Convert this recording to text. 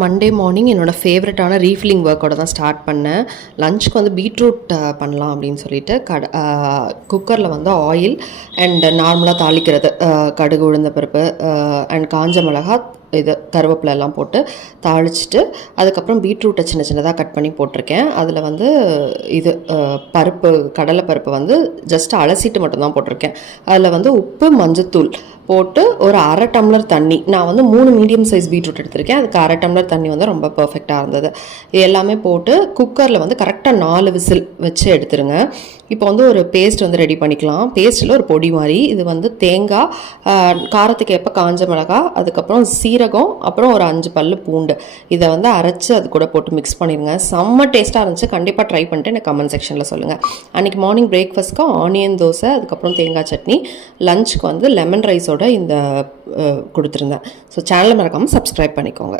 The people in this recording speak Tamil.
மண்டே மார்னிங் என்னோடய ஃபேவரட்டான ரீஃபில்லிங் ஒர்க்கோட தான் ஸ்டார்ட் பண்ணேன். லஞ்சுக்கு வந்து பீட்ரூட் பண்ணலாம் அப்படின்னு சொல்லிட்டு குக்கரில் வந்து ஆயில் அண்ட் நார்மலாக தாளிக்கிறது கடுகு உளுந்த பருப்பு அண்ட் காஞ்ச மிளகா இது கருவேப்பிலை எல்லாம் போட்டு தாளிச்சிட்டு அதுக்கப்புறம் பீட்ரூட்டை சின்ன சின்னதாக கட் பண்ணி போட்டிருக்கேன். அதில் வந்து இது பருப்பு கடலை பருப்பு வந்து ஜஸ்ட் அலசிட்டு மட்டும்தான் போட்டிருக்கேன். அதில் வந்து உப்பு மஞ்சத்தூள் போட்டு ஒரு அரை டம்ளர் தண்ணி, நான் வந்து 3 மீடியம் சைஸ் பீட்ரூட் எடுத்திருக்கேன், அதுக்கு அரை டம்ளர் தண்ணி வந்து ரொம்ப பர்ஃபெக்டாக இருந்தது. இது எல்லாமே போட்டு குக்கரில் வந்து கரெக்டாக 4 விசில் வச்சு எடுத்துருங்க. இப்போ வந்து ஒரு பேஸ்ட் வந்து ரெடி பண்ணிக்கலாம். பேஸ்ட்டில் ஒரு பொடி மாதிரி இது வந்து தேங்காய், காரத்துக்கு ஏற்ப காஞ்ச மிளகாய், அதுக்கப்புறம் சீரகம், அப்புறம் ஒரு 5 பல்லு பூண்டு, இதை வந்து அரைச்சி அது கூட போட்டு மிக்ஸ் பண்ணிடுங்க. செம்ம டேஸ்ட்டாக இருந்துச்சு. கண்டிப்பாக ட்ரை பண்ணிட்டு எனக்கு கமெண்ட் செக்ஷனில் சொல்லுங்கள். அன்றைக்கி மார்னிங் பிரேக்ஃபாஸ்ட்க்கு ஆனியன் தோசை, அதுக்கப்புறம் தேங்காய் சட்னி, லஞ்சுக்கு வந்து லெமன் ரைஸோட இந்த கொடுத்துருந்தேன். ஸோ சேனலை மறக்காமல் சப்ஸ்கிரைப் பண்ணிக்கோங்க.